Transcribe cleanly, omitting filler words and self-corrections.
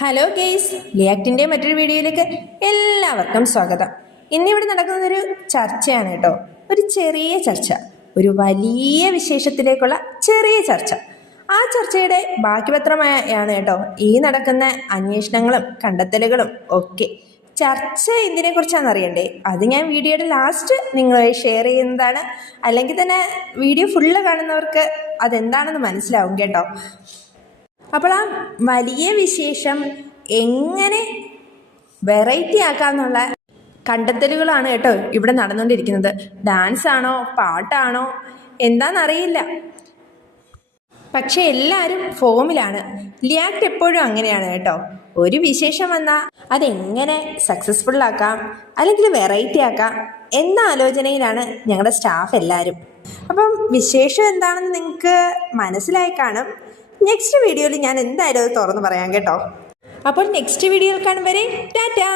Hello guys, ലിയാക്ടിൻ്റെ മറ്റൊരു വീഡിയോയിലേക്ക് എല്ലാവർക്കും സ്വാഗതം. ഇന്നിവിടെ നടക്കുന്നതൊരു ചർച്ചയാണ് കേട്ടോ. ഒരു ചെറിയ ചർച്ച, ഒരു വലിയ വിശേഷത്തിലേക്കുള്ള ചെറിയ ചർച്ച. ആ ചർച്ചയുടെ ബാക്കി പത്രമായാണ് കേട്ടോ ഈ നടക്കുന്ന അന്വേഷണങ്ങളും കണ്ടെത്തലുകളും ഒക്കെ. ചർച്ച എന്തിനെക്കുറിച്ചാണെന്ന് അറിയണ്ടേ? അത് ഞാൻ വീഡിയോയുടെ ലാസ്റ്റ് നിങ്ങളുമായി ഷെയർ ചെയ്യുന്നതാണ്. അല്ലെങ്കിൽ തന്നെ വീഡിയോ ഫുള്ള് കാണുന്നവർക്ക് അതെന്താണെന്ന് മനസ്സിലാവും കേട്ടോ. അപ്പോൾ ആ വലിയ വിശേഷം എങ്ങനെ വെറൈറ്റി ആക്കാമെന്നുള്ള കണ്ടെത്തലുകളാണ് കേട്ടോ ഇവിടെ നടന്നുകൊണ്ടിരിക്കുന്നത്. ഡാൻസ് ആണോ പാട്ടാണോ എന്താണെന്നറിയില്ല, പക്ഷെ എല്ലാവരും ഫോമിലാണ്. ലിയാക്ട് എപ്പോഴും അങ്ങനെയാണ് കേട്ടോ. ഒരു വിശേഷം വന്നാൽ അതെങ്ങനെ സക്സസ്ഫുള്ളാക്കാം അല്ലെങ്കിൽ വെറൈറ്റി ആക്കാം എന്ന ആലോചനയിലാണ് ഞങ്ങളുടെ സ്റ്റാഫ് എല്ലാവരും. അപ്പം വിശേഷം എന്താണെന്ന് നിങ്ങൾക്ക് മനസ്സിലായി കാണും. നെക്സ്റ്റ് വീഡിയോയിൽ ഞാൻ എന്തായാലും അത് തുറന്ന് പറയാം കേട്ടോ. അപ്പോൾ നെക്സ്റ്റ് വീഡിയോയിൽ കാണും വരെ ടാറ്റാ.